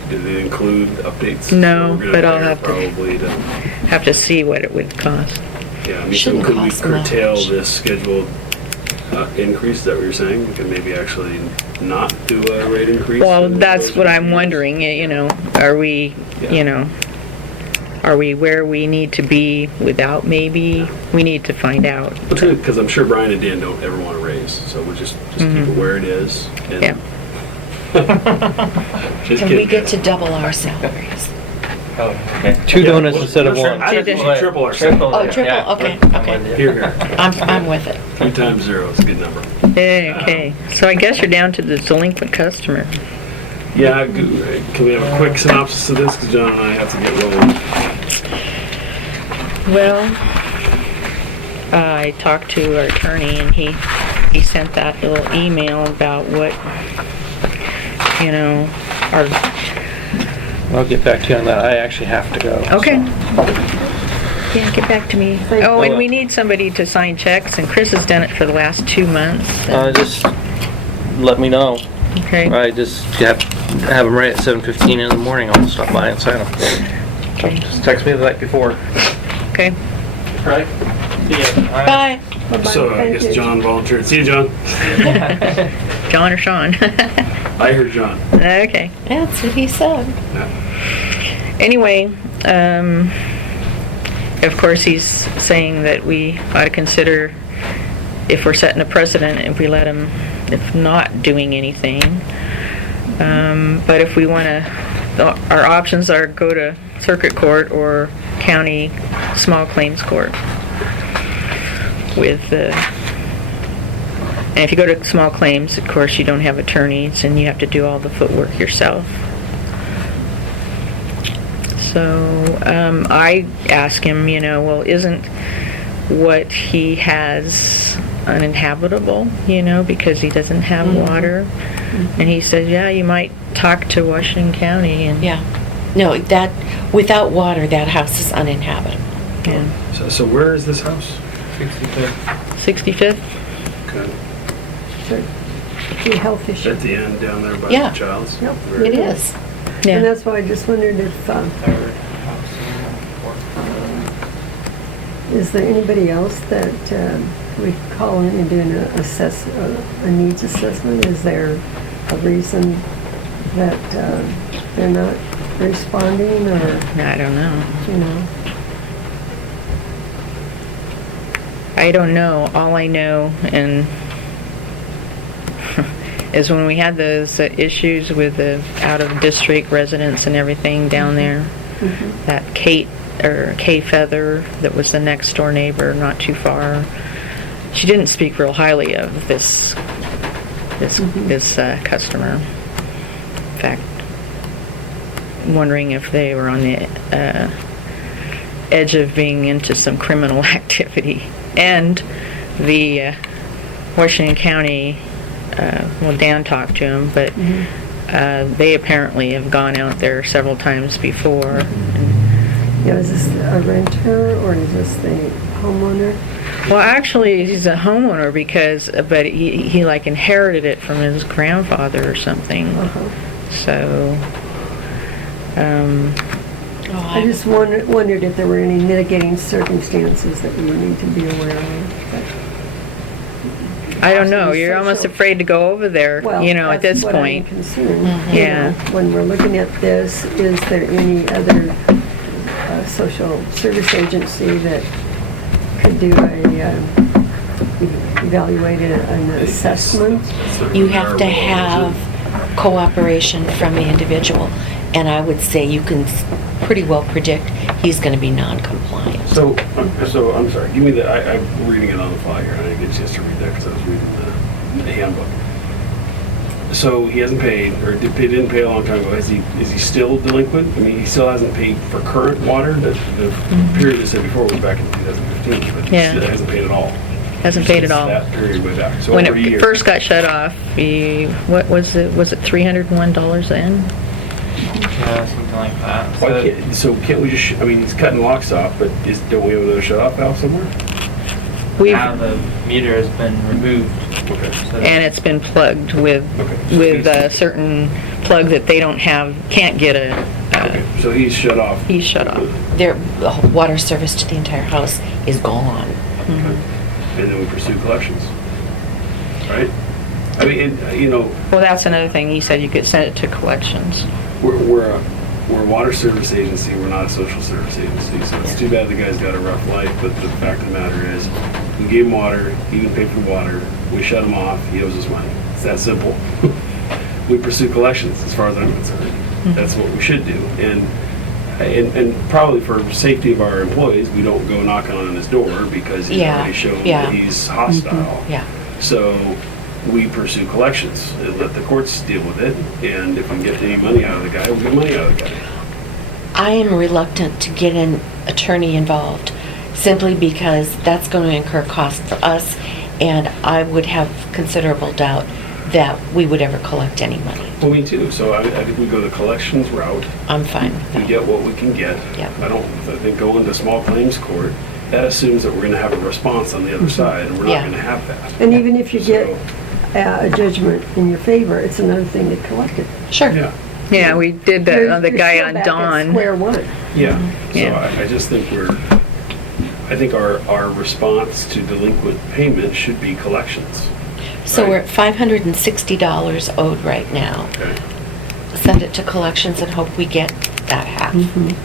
did it include updates? No, So we're gonna but I'll pay her have to- probably to, Have to see what it would cost. yeah, I mean, so Shouldn't could we cost much. curtail this scheduled increase? Is that what you're saying? We can maybe actually not do a rate increase? Well, in that's those what I'm years? wondering, are we, are we where we need to be without maybe? We need to find out. Because I'm sure Brian and Dan don't ever want to raise, so we'll just keep it where it is. And Yeah. Just And we kidding. get to double our salaries. Oh, okay. 2 donuts well, instead of sure. 1. I think we should triple our salary. Oh, triple, okay. Here, here. I'm with it. 2 times 0 is a good number. Okay, so I guess you're down to the delinquent customer. Yeah, can we have a quick synopsis of this? Because John and I have to get rolling. Well, I talked to our attorney, and he sent that little email about what, our... I'll get back to you on that. I actually have to go. Okay. Yeah, get back to me. Oh, and we need somebody to sign checks, and Chris has done it for the last 2 months. Just let me know. Okay. I just have them right at 7:15 in the morning. I'll stop by and sign them. Okay. Just text me the night before. Okay. Right? Yeah. Bye. So I guess John volunteered. See you, John. John or Sean? I heard John. Okay. That's what he said. Anyway, of course, he's saying that we ought to consider, if we're setting a precedent, if we let him, if not doing anything. But if we want to, our options are go to circuit court or county small claims court. And if you go to small claims, of course, you don't have attorneys and you have to do all the footwork yourself. So, I asked him, well, isn't what he has uninhabitable, because he doesn't have water? And he said, yeah, you might talk to Washington County and... Yeah. No, that, without water, that house is uninhabitable. Yeah. So where is this house? 65th? Okay. It's a health issue. At the end down there by Yeah. the Childs? Yep. It is. And Yeah. that's why I just wondered if, is there anybody else that we call in and do a needs assessment? Is there a reason that they're not responding, or, I don't know. I don't know. All I know is when we had those issues with the out-of-district residents and everything down there, that Kay Feather, that was the next door neighbor, not too far, she didn't speak real highly of this customer. In fact, wondering if they were on the edge of being into some criminal activity. And the Washington County, Dan talked to him, but they apparently have gone out there several times before. is this a renter or is this the homeowner? Well, actually, he's a homeowner but he like inherited it from his grandfather or something. So, I just wondered if there were any mitigating circumstances that we would need to be aware of. I don't know. You're almost afraid to go over there, at this point. That's what I'm concerned. Yeah. When we're looking at this, is there any other social service agency that could do evaluate an assessment? You have to have cooperation from the individual, and I would say you can pretty well predict he's going to be non-compliant. So I'm sorry, give me I'm reading it on the fly here, and I didn't get a chance to read that because I was reading the handbook. So he hasn't paid, or didn't pay a long time ago. Is he still delinquent? I mean, he still hasn't paid for current water. The period I said before was back in 2015, but he still hasn't paid at all. Hasn't paid at all. That period way back. So When over a year. it first got shut off, what was it? Was it $301 then? Yeah, something like that. So can't we just? He's cutting locks off, but don't we have another shut off valve somewhere? Now the meter has been removed. Okay. So And it's been plugged with a certain plug that they can't get Okay. So he's shut off. He's shut off. The water service to the entire house is gone. Okay. And then we pursue collections, right? Well, that's another thing. He said you could send it to collections. We're a water service agency. We're not a social service agency. So it's too bad the guy's got a rough life. But the fact of the matter is, we gave him water. He didn't pay for water. We shut him off. He owes us money. It's that simple. We pursue collections, as far as I'm concerned. That's what we should do. And probably for safety of our employees, we don't go knocking on his door because he's already shown that he's hostile. Yeah. So we pursue collections and let the courts deal with it. And if we can get any money out of the guy, we'll get money out of the guy. I am reluctant to get an attorney involved simply because that's going to incur costs for us, and I would have considerable doubt that we would ever collect any money. Well, me too. So I think we go the collections route. I'm fine with We that. get what we can get. Yeah. I think going to small claims court, that assumes that we're going to have a response on the other side, and we're not Yeah. going to have that. And even if you get So, a judgment in your favor, it's another thing to collect it. Sure. yeah. Yeah, we did that on the You're guy still on back at Dawn. square one. Yeah. So Yeah. I just think I think our response to delinquent payment should be collections. So Right. we're at $560 owed right now. Okay. Send it to collections and hope we get that half.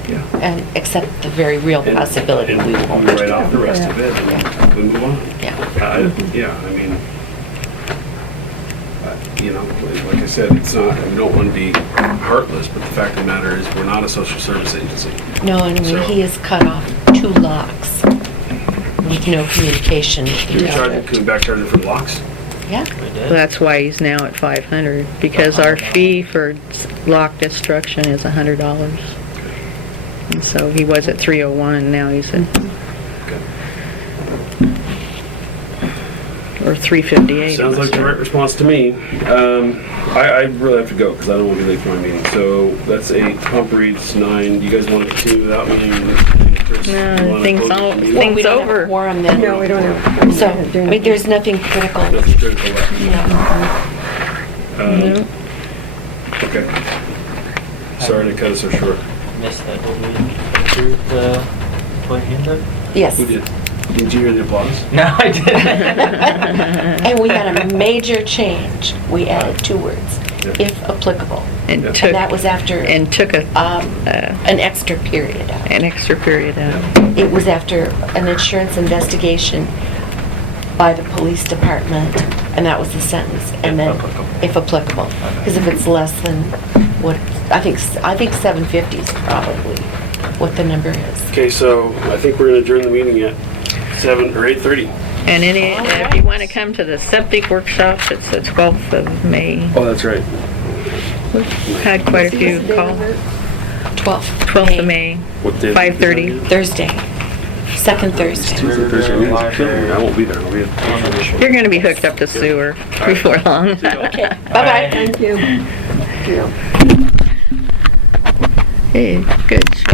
Yeah. And accept the very real possibility And we we won't. write off the rest of it and we move on. Yeah. Like I said, it's not, we don't want to be heartless, but the fact of the matter is, we're not a social service agency. No, and So- he has cut off 2 locks with no communication with the Can we district. back charge it for the locks? Yeah. we Well, did. that's why he's now at 500, because our fee for lock destruction is $100. And so he was at 301 and now he's at, or 358. Sounds like the right response to me. I really have to go because I don't want to be late for my meeting. So that's 8. Pump reads 9. You guys want to continue without me? Chris, you No, wanna things close the all- meeting? Well, we Things don't have over. a quorum then. No, we don't have. So, I mean, there's nothing critical. Nothing critical left. No. Okay. Sorry to cut it so short. Missed that. Did we approve the toy handbook? Yes. Who did? Did you hear the applause? No, I didn't. And we had a major change. We added 2 words, Yeah. if applicable. And Yeah. And took, that was after and took an extra period out. an extra period out. It was after an insurance investigation by the police department, and that was the sentence. And then, if applicable. Because if it's less than what, I think 750 is probably what the number is. Okay, so I think we're going to adjourn the meeting at 7 or 8:30. And All if right. you want to come to the septic workshop, it's the 12th of May. Oh, that's right. We've had quite a few calls. 12th of May, What day? 5:30. Thursday. Second Thursday. Thursday. I won't be there. I'll be at. You're going to be hooked up to sewer before long. Okay, bye-bye. Thank you. Hey, good.